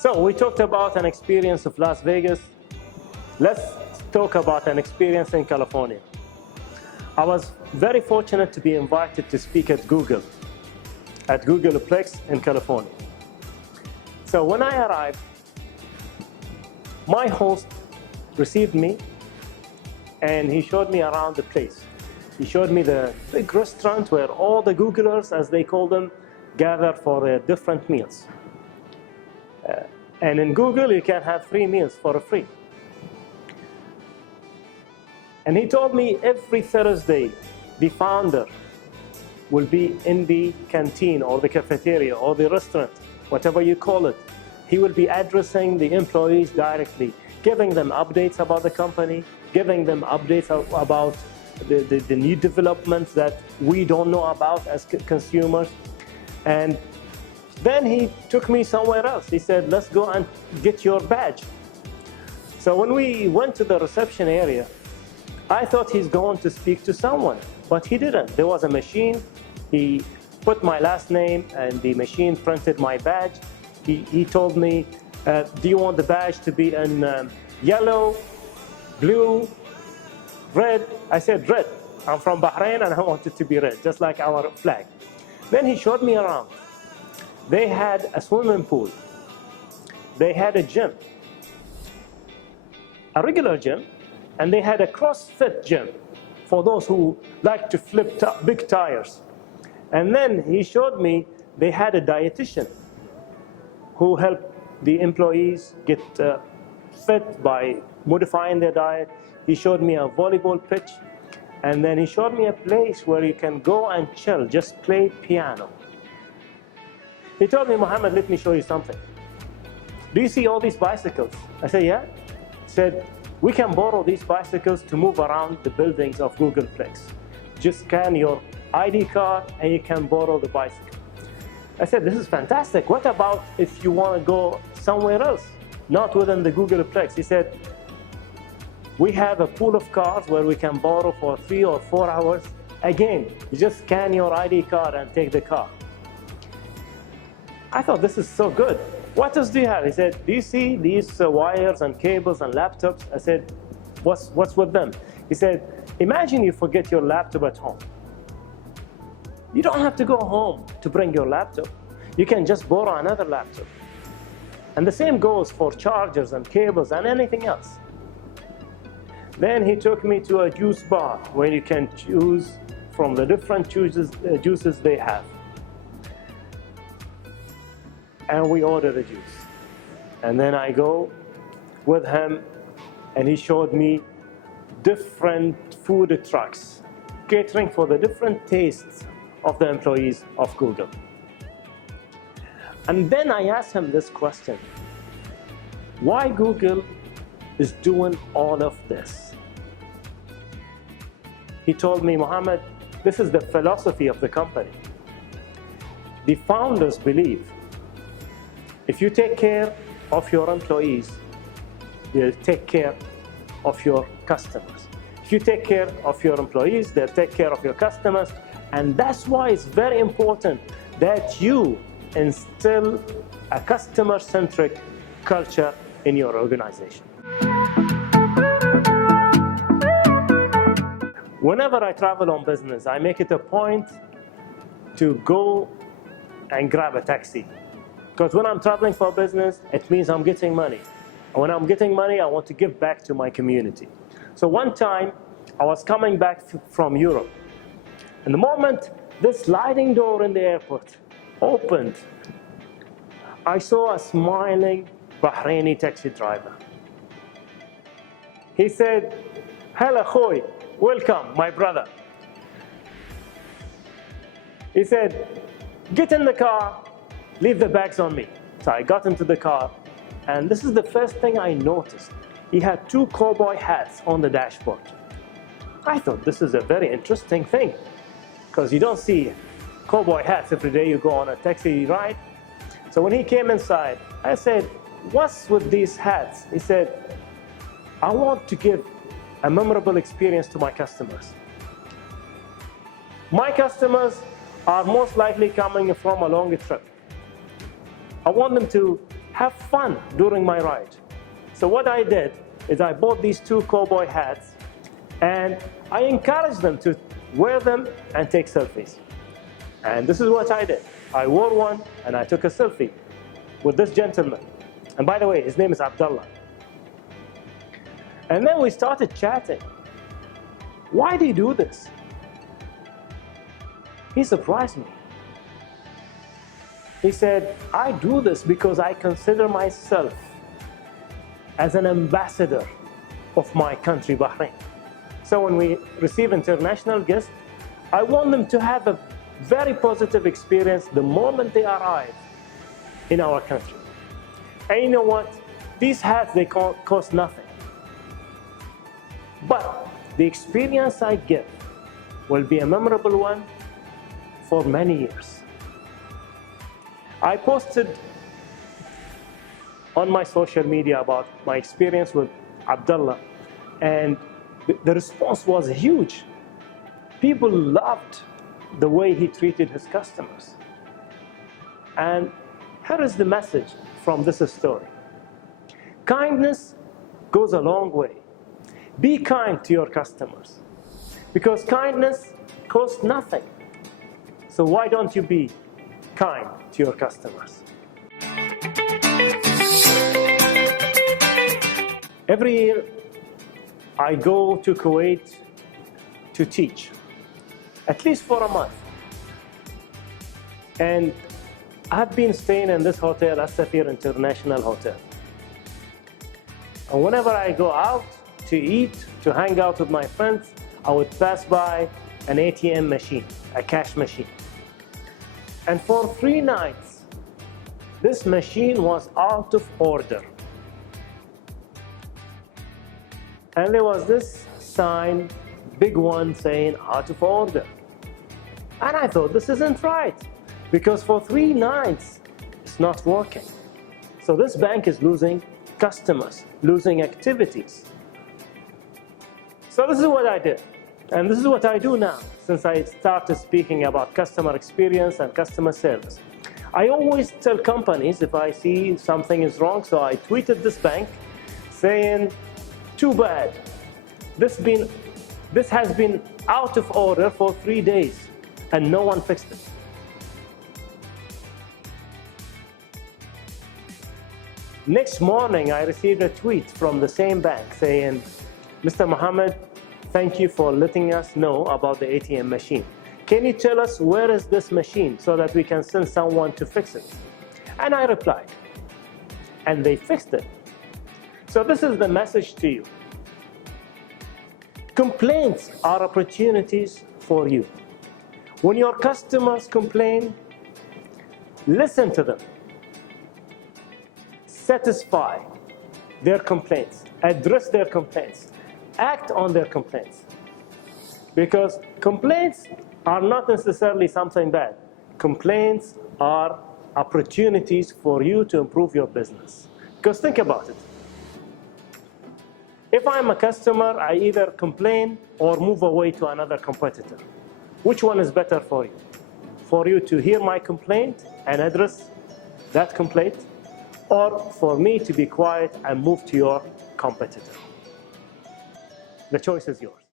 So we talked about an experience of Las Vegas. Let's talk about an experience in California. I was very fortunate to be invited to speak at Googleplex in California. So when I arrived, my host received me and he showed me around the place. He showed me the big restaurant where all the Googlers, as they call them, gather for their different meals. And in Google, you can have free meals for free. And he told me every Thursday, the founder will be in the canteen or the cafeteria or the restaurant, whatever you call it. He will be addressing the employees directly, giving them updates about the company, giving them updates about the new developments that we don't know about as consumers. And then he took me somewhere else. He said, let's go and get your badge. So when we went to the reception area, I thought he's going to speak to someone, but he didn't. There was a machine. He put my last name and the machine printed my badge. He told me, do you want the badge to be in yellow, blue, red? I said red. I'm from Bahrain and I want it to be red, just like our flag. Then he showed me around. They had a swimming pool. They had a gym, a regular gym, and they had a CrossFit gym for those who like to flip big tires. And then he showed me they had a dietitian who helped the employees get fit by modifying their diet. He showed me a volleyball pitch, and then he showed me a place where you can go and chill, just play piano. He told me, Mohammed, let me show you something. Do you see all these bicycles? I said, yeah. He said, we can borrow these bicycles to move around the buildings of Googleplex. Just scan your ID card and you can borrow the bicycle. I said, this is fantastic. What about if you want to go somewhere else, not within the Googleplex? He said, we have a pool of cars where we can borrow for 3 or 4 hours. Again, you just scan your ID card and take the car. I thought, this is so good. What else do you have? He said, do you see these wires and cables and laptops? I said, what's with them? He said, imagine you forget your laptop at home. You don't have to go home to bring your laptop. You can just borrow another laptop. And the same goes for chargers and cables and anything else. Then he took me to a juice bar where you can choose from the different juices they have. And we ordered a juice. And then I go with him and he showed me different food trucks catering for the different tastes of the employees of Google. And then I asked him this question: why Google is doing all of this? He told me, Mohammed, this is the philosophy of the company. The founders believe if you take care of your employees, they'll take care of your customers. If you take care of your employees, they'll take care of your customers. And that's why it's very important that you instill a customer-centric culture in your organization. Whenever I travel on business, I make it a point to go and grab a taxi. Because when I'm traveling for business, it means I'm getting money. And when I'm getting money, I want to give back to my community. So one time, I was coming back from Europe. And the moment this sliding door in the airport opened, I saw a smiling Bahraini taxi driver. He said, "Hello, Khoy, welcome, my brother." He said, "Get in the car, leave the bags on me." So I got into the car, and this is the first thing I noticed. He had 2 cowboy hats on the dashboard. I thought this is a very interesting thing, because you don't see cowboy hats every day you go on a taxi ride. So when he came inside, I said, "What's with these hats?" He said, "I want to give a memorable experience to my customers. My customers are most likely coming from a long trip. I want them to have fun during my ride. So what I did is I bought these 2 cowboy hats, and I encouraged them to wear them and take selfies. And this is what I did. I wore one and I took a selfie with this gentleman. And by the way, his name is Abdullah. And then we started chatting. Why do you do this? He surprised me. He said, I do this because I consider myself as an ambassador of my country, Bahrain. So when we receive international guests, I want them to have a very positive experience the moment they arrive in our country. And you know what? These hats, they cost nothing. But the experience I give will be a memorable one for many years. I posted on my social media about my experience with Abdullah, and the response was huge. People loved the way he treated his customers. And here is the message from this story. Kindness goes a long way. Be kind to your customers, because kindness costs nothing. So why don't you be kind to your customers? Every year, I go to Kuwait to teach, at least for a month. And I've been staying in this hotel, As Safir International Hotel. And whenever I go out to eat, to hang out with my friends, I would pass by an ATM machine, a cash machine. And for 3 nights, this machine was out of order. And there was this sign, big one, saying out of order. And I thought, this isn't right, because for 3 nights, it's not working. So this bank is losing customers, losing activities. So this is what I did. And this is what I do now, since I started speaking about customer experience and customer service. I always tell companies if I see something is wrong, so I tweeted this bank saying, too bad, this has been out of order for 3 days and no one fixed it. Next morning, I received a tweet from the same bank saying, Mr. Mohammed, thank you for letting us know about the ATM machine. Can you tell us where is this machine so that we can send someone to fix it? And I replied, and they fixed it. So this is the message to you. Complaints are opportunities for you. When your customers complain, listen to them. Satisfy their complaints, address their complaints, act on their complaints. Because complaints are not necessarily something bad. Complaints are opportunities for you to improve your business. Because think about it. If I'm a customer, I either complain or move away to another competitor. Which one is better for you? For you to hear my complaint and address that complaint, or for me to be quiet and move to your competitor? The choice is yours.